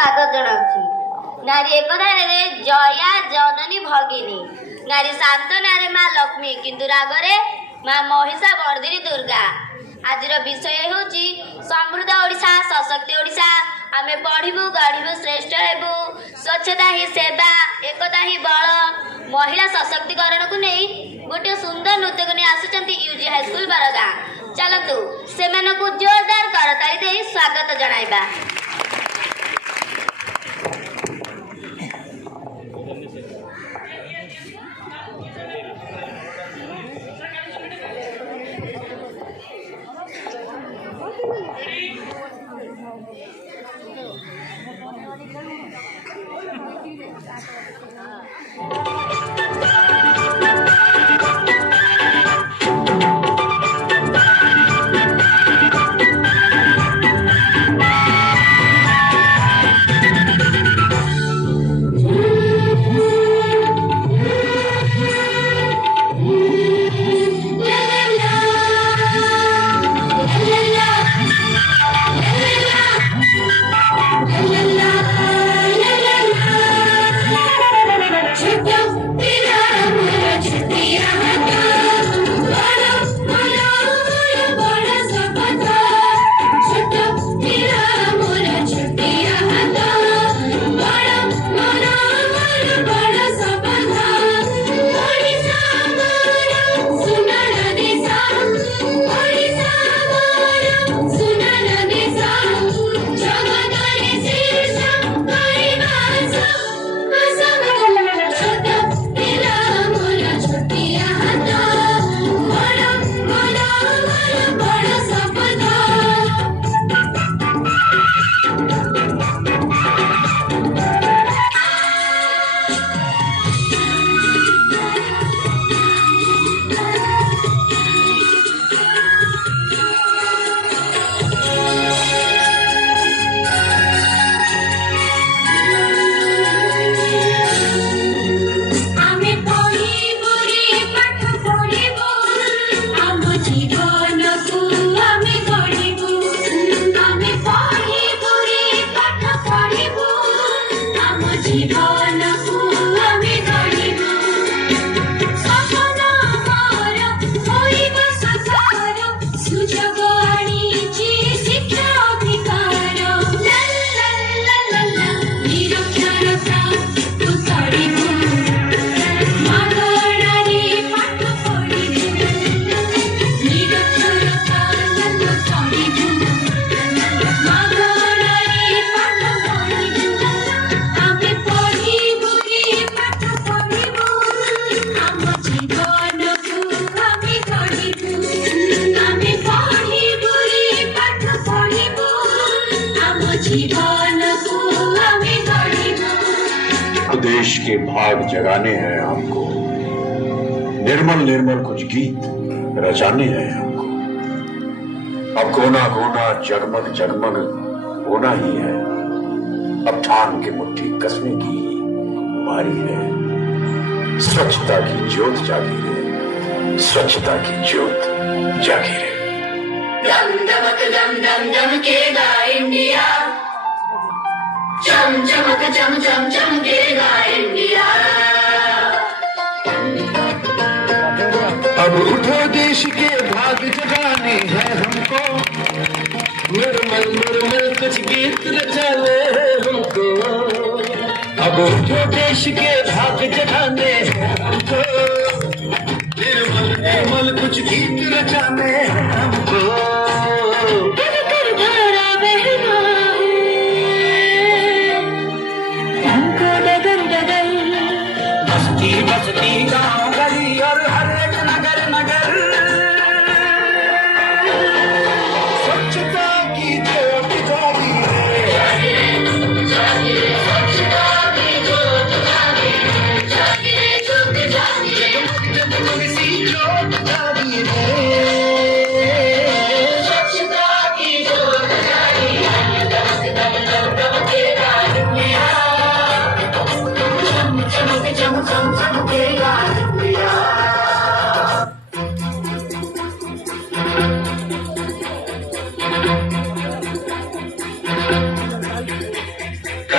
स्वागत जनाऊँ। नारी एकधारे जया जननी भगिनी, नारी शांतनारे माँ लक्ष्मी किंतु रागरे माँ महिषा वर्धिनी दुर्गा। आज विषय हूँ समृद्ध ओडिशा सशक्त ओडिशा। आमे पढ़ू गढ़ू श्रेष्ठ हेबू। स्वच्छता ही सेवा, एकता ही बल। महिला सशक्तिकरण को नहीं गोटे सुंदर नृत्य को नहीं आसुचंती यूजी हाईस्कूल बरगा। चलतु से जोरदार करताली दे स्वागत जनाइबा। देश के भाग जगाने हैं हमको, निर्मल निर्मल कुछ गीत रचाने हैं हमको। अब कोना कोना जगमग जगमग होना ही है। अब ठान के मुट्ठी कसने की बारी है। स्वच्छता की ज्योत जागी रहे, स्वच्छता की ज्योत जागी रहे। दम दमक दम दम दमकेगा इंडिया, चम चमक चम चम चमकेगा इंडिया। अब उठो देश के भाग जगाने हैं हमको, निर्मल निर्मल कुछ गीत रचाने हैं हमको। अब उठो देश के भाग जगाने हैं हमको, निर्मल निर्मल कुछ गीत रचाने हैं हमको। बस्ती गांव गली और हर एक नगर नगर स्वच्छता की ज्योत जागी है। स्वच्छता की ज्योत जागी है, जागी रे ज्योत जागी रे, जगमग सी ज्योत जागी है।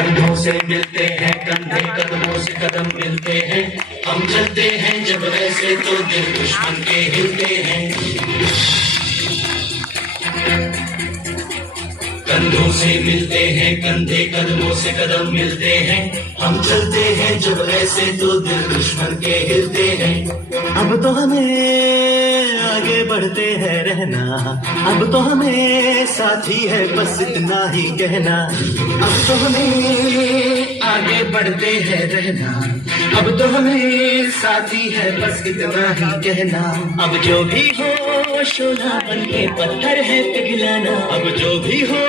कंधों से मिलते हैं कंधे, कदमों से कदम मिलते हैं, हम चलते हैं जब ऐसे तो दिल दुश्मन के हिलते हैं। कंधों से मिलते हैं कंधे, कदमों से कदम मिलते हैं, हम चलते हैं जब ऐसे तो दिल दुश्मन के हिलते हैं। अब तो हमें आगे बढ़ते हैं रहना, अब तो हमें साथी है बस इतना ही कहना। अब तो हमें आगे बढ़ते हैं रहना, अब तो हमें साथी है बस इतना ही कहना। अब जो भी हो शोला बन के पत्थर है पिघलाना, अब जो भी हो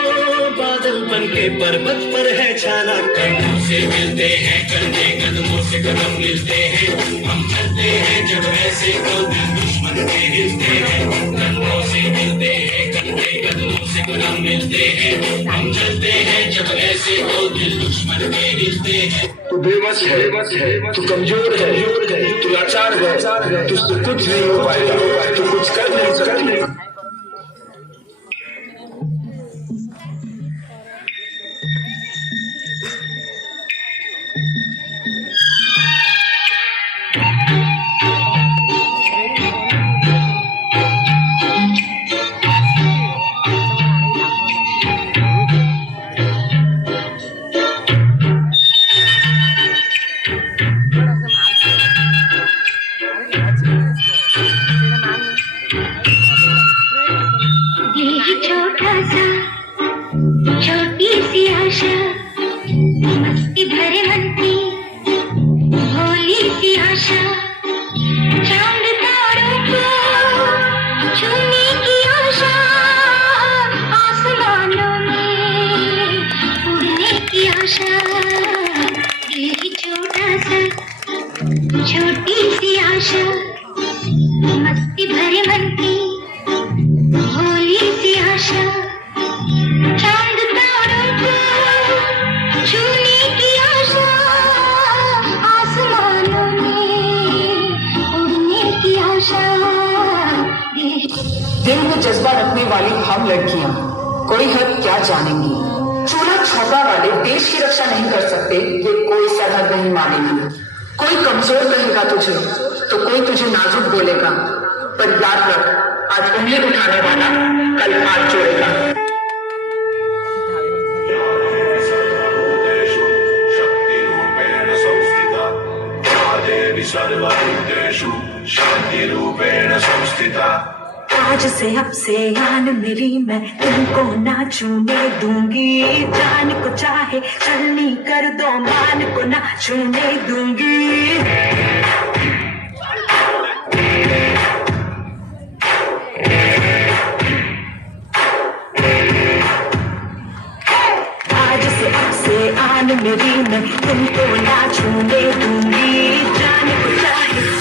बादल बन के पर्वत पर है छाना। कंधों से मिलते हैं कंधे, कदमों से कदम मिलते हैं, हम चलते हैं जब ऐसे तो दिल दुश्मन के हिलते हैं। कंधों से मिलते हैं कंधे, कदमों से कदम मिलते हैं, हम चलते हैं जब ऐसे तो दिल दुश्मन के हिलते हैं। तू बेबस है, तू कमजोर है, तू लाचार है, तुझसे कुछ नहीं हो पाएगा, तू कुछ कर नहीं सकती। छोटी सी आशा, मस्ती भरे मन की भोली सी आशा, चांद तारों को छूने की आशा, आसमानों में उड़ने की आशा। दिल की छोटा सा छोटी सी आशा, मस्ती भरे मन की भोली सी आशा, चांद तारों को छूने की आशा, आसमानों में उड़ने की आशा। दिल में जज्बा रखने वाली हम लड़कियां कोई हद क्या जानेंगी। चूल्हा छौका वाले देश की रक्षा नहीं कर सकते, ये कोई सरहद नहीं मानेगी। कोई कमजोर कहेगा तुझे तो कोई तुझे नाजुक बोलेगा, पर याद रख आज उंगली उठाने वाला कल हाथ जोड़ेगा। शांति रूपेण संस्थिता। आज से अब से आन मेरी मैं तुमको ना छूने दूंगी, जान को चाहे छलनी कर दो मान को ना छूने दूंगी। आज से अब से आन मेरी मैं तुमको ना छूने दूंगी, जान को चाहे